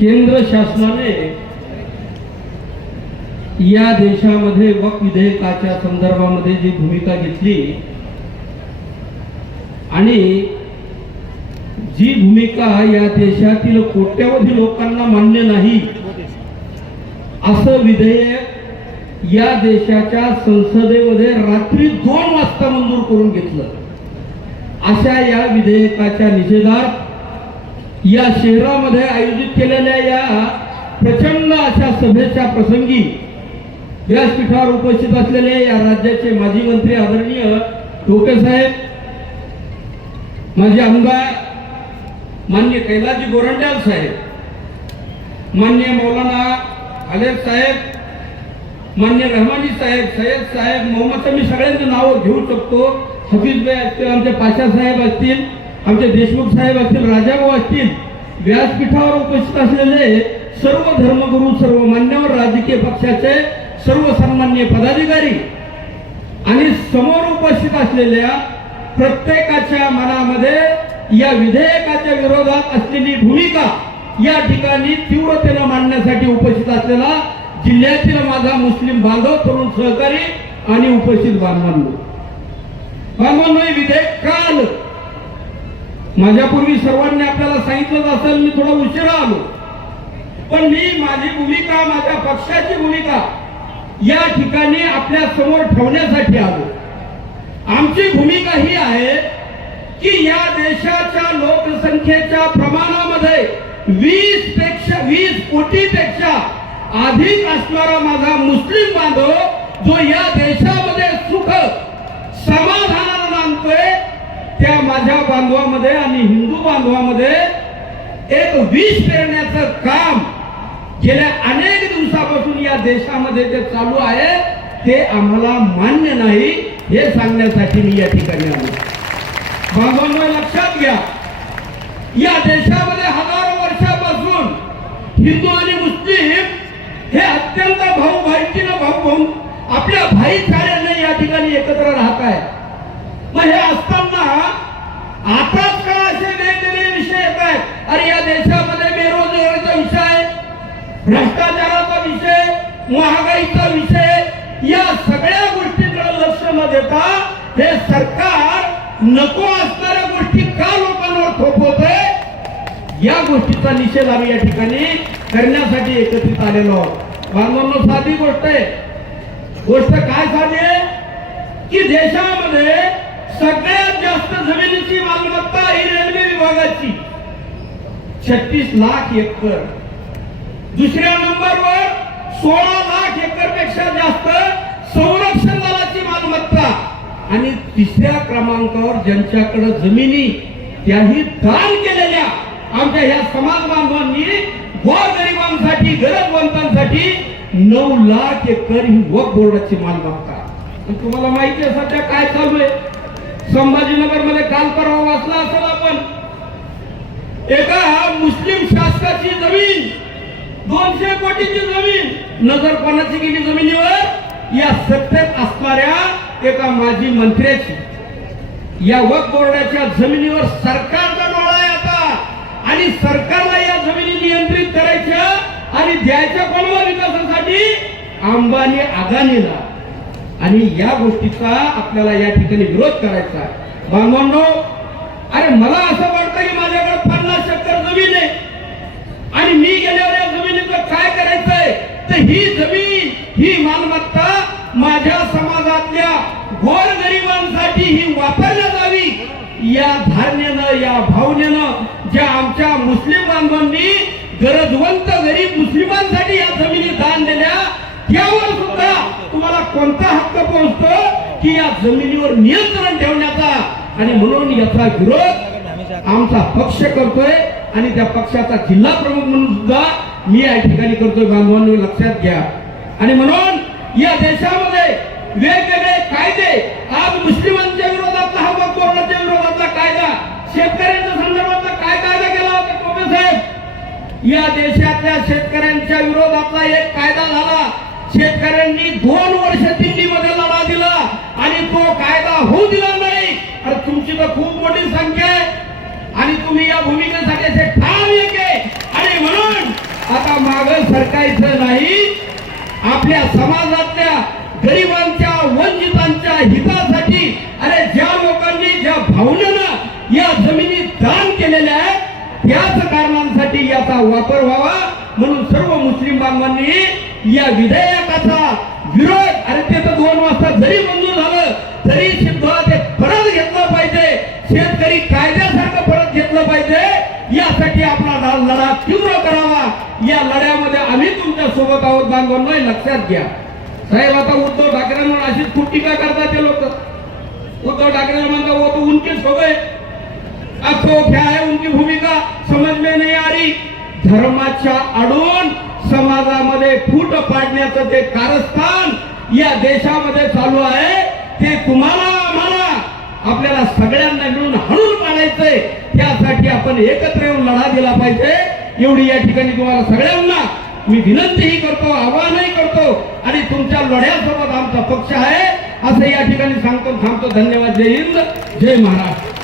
केंद्र शासनाने या देशामध्ये वक विधेयकाच्या संदर्भामध्ये जी भूमिका घेतली आणि जी भूमिका या देशातील कोट्यावधी लोकांना मान्य नाही असं विधेयक या देशाच्या संसदेमध्ये रात्री दोन वाजता मंजूर करून घेतलं. अशा या विधेयकाच्या निषेधात या शहरामध्ये आयोजित केलेल्या या प्रचंड अशा सभेच्या प्रसंगी व्यासपीठावर उपस्थित असलेले या राज्याचे माजी मंत्री आदरणीय टोके साहेब माझे आमदार मान्य कैलाजी गोरंट्याल साहेब मान्य मौलाना आलेफ साहेब मान्य रहमानी साहेब सय्यद साहेब मोहम्मद मी सगळ्यांचं नावं घेऊ शकतो. हफीज भाई असतील आमचे पाशा साहेब असतील. आमचे देशमुख साहेब असतील राजाभाऊ असतील व्यासपीठावर उपस्थित असलेले सर्व धर्मगुरू सर्व मान्यवर राजकीय पक्षाचे सर्व सन्मान्य पदाधिकारी आणि समोर उपस्थित असलेल्या प्रत्येकाच्या मनामध्ये या विधेयकाच्या विरोधात असलेली भूमिका या ठिकाणी तीव्रतेनं मांडण्यासाठी उपस्थित असलेला जिल्ह्यातील माझा मुस्लिम बांधव तरुण सहकारी आणि उपस्थित बांधवांनो. बांधवांनो विधेयक का आलं माझ्यापूर्वी सर्वांनी आपल्याला सांगितलं असेल मी थोडा उशिरा आलो. पण मी माझी भूमिका माझ्या पक्षाची भूमिका या ठिकाणी आपल्यासमोर ठेवण्यासाठी आलो. आमची भूमिका ही आहे की या देशाच्या लोकसंख्येच्या प्रमाणामध्ये वीसपेक्षा वीस कोटीपेक्षा अधिक असणारा माझा मुस्लिम बांधव जो या देशामध्ये सुख समाधानानं नांदतोय त्या माझ्या बांधवामध्ये आणि हिंदू बांधवामध्ये एक विष पेरण्याचं काम गेल्या अनेक दिवसापासून या देशामध्ये जे चालू आहे ते आम्हाला मान्य नाही हे सांगण्यासाठी मी या ठिकाणी आलो. बाबांनो लक्षात घ्या. या देशामध्ये हजारो वर्षापासून हिंदू आणि मुस्लिम हे अत्यंत भाऊ भाईकीनं भाऊ भाऊ आपल्या भाईचाऱ्याने या ठिकाणी एकत्र राहत आहे. मग हे असताना आता का असे वेगवेगळे विषय येत आहेत अरे या देशामध्ये बेरोजगारीचा विषय भ्रष्टाचाराचा विषय महागाईचा विषय या सगळ्या गोष्टीकडे लक्ष न देता हे सरकार नको असणाऱ्या गोष्टी का लोकांवर थोपवतंय? या गोष्टीचा निषेध आम्ही या ठिकाणी करण्यासाठी एकत्रित आलेलो आहोत. साधी गोष्ट आहे. गोष्ट काय साधी आहे? की देशामध्ये सगळ्यात जास्त जमिनीची मालमत्ता ही रेल्वे विभागाची. छत्तीस लाख एकर. दुसऱ्या नंबरवर सोळा लाख एकरपेक्षा जास्त संरक्षण दलाची मालमत्ता. आणि तिसऱ्या क्रमांकावर ज्यांच्याकडे जमिनी त्याही दान केलेल्या आमच्या ह्या समाज बांधवांनी गोरगरिबांसाठी गरजवंतांसाठी नऊ लाख एकर ही वक बोर्डाची मालमत्ता. तुम्हाला माहिती आहे सध्या काय चालू आहे? संभाजीनगरमध्ये काल परवा वाचला असेल आपण. एका मुस्लिम शासकाची जमीन दोनशे कोटीची जमीन नजर कोणाची गेली जमिनीवर या सत्तेत असणाऱ्या एका माजी मंत्र्याची. या वक बोर्डाच्या जमिनीवर सरकारचा डोळा आहे आता. आणि सरकारला या जमिनी नियंत्रित करायच्या आणि द्यायच्या कोणाला विकासासाठी अंबानी आघाडीला. आणि या गोष्टीचा आपल्याला या ठिकाणी विरोध करायचा आहे. बांधवांनो अरे मला असं वाटतं की माझ्याकडे जमीन आहे. आणि मी गेल्यावर या जमिनीचं काय करायचंय? तर ही जमीन ही मालमत्ता माझ्या समाजातल्या गोरगरिबांसाठी ही वापरल्या जावी. या धारणेनं या भावनेनं ज्या आमच्या मुस्लिम बांधवांनी गरजवंत गरीब मुस्लिमांसाठी या जमिनी दान दिल्या त्यावर सुद्धा तुम्हाला कोणता हक्क पोहोचतो की या जमिनीवर नियंत्रण ठेवण्याचा? आणि म्हणून याचा विरोध आमचा पक्ष करतोय. आणि त्या पक्षाचा जिल्हा प्रमुख म्हणून सुद्धा मी या ठिकाणी करतोय. बांधवांनी लक्षात घ्या. आणि म्हणून या देशामध्ये वेगवेगळे कायदे आज मुस्लिमांच्या विरोधातला हा वक्फ बोर्डाच्या विरोधातला कायदा शेतकऱ्यांच्या संदर्भातला काय कायदा केला होता कोपे साहेब? या देशातल्या शेतकऱ्यांच्या विरोधातला एक कायदा झाला. शेतकऱ्यांनी दोन वर्ष दिल्लीमध्ये लढा दिला आणि तो कायदा होऊ दिला नाही. अरे तुमची तर खूप मोठी संख्या आहे. आणि तुम्ही या भूमिकेसाठी असे ठाम येते आणि म्हणून आता माग सरकायचं नाही. आपल्या समाजातल्या गरिबांच्या वंचितांच्या हितासाठी अरे ज्या लोकांनी ज्या भावनेनं या जमिनी दान केलेल्या आहेत त्याच कारणांसाठी याचा वापर व्हावा. म्हणून सर्व मुस्लिम बांधवांनी या विधेयकाचा विरोध अरे ते तर दोन वाजता जरी मंजूर झालं तरी सिद्ध तीव्र करावा. या लढ्यामध्ये आम्ही तुमच्यासोबत आहोत बांधवांना लक्षात घ्या. साहेब आता उद्धव ठाकरेंवर अशीच खूप टीका करतात ते लोक? उद्धव ठाकरे म्हणतात वो तो उनके सो गए अब तो क्या है उनकी भूमिका? समज में नहीं आ रही. धर्माच्या आडून समाजामध्ये फूट पाडण्याचं जे कारस्थान या देशामध्ये चालू आहे ते तुम्हाला आम्हाला आपल्याला सगळ्यांना मिळून हळून पाडायचंय त्यासाठी आपण एकत्र येऊन लढा दिला पाहिजे. एवढी या ठिकाणी तुम्हाला सगळ्यांना मी विनंतीही करतो आवाहनही करतो आणि तुमच्या लढ्यासोबत आमचा पक्ष आहे असं या ठिकाणी सांगतो थांबतो. धन्यवाद. जय हिंद. जय महाराष्ट्र.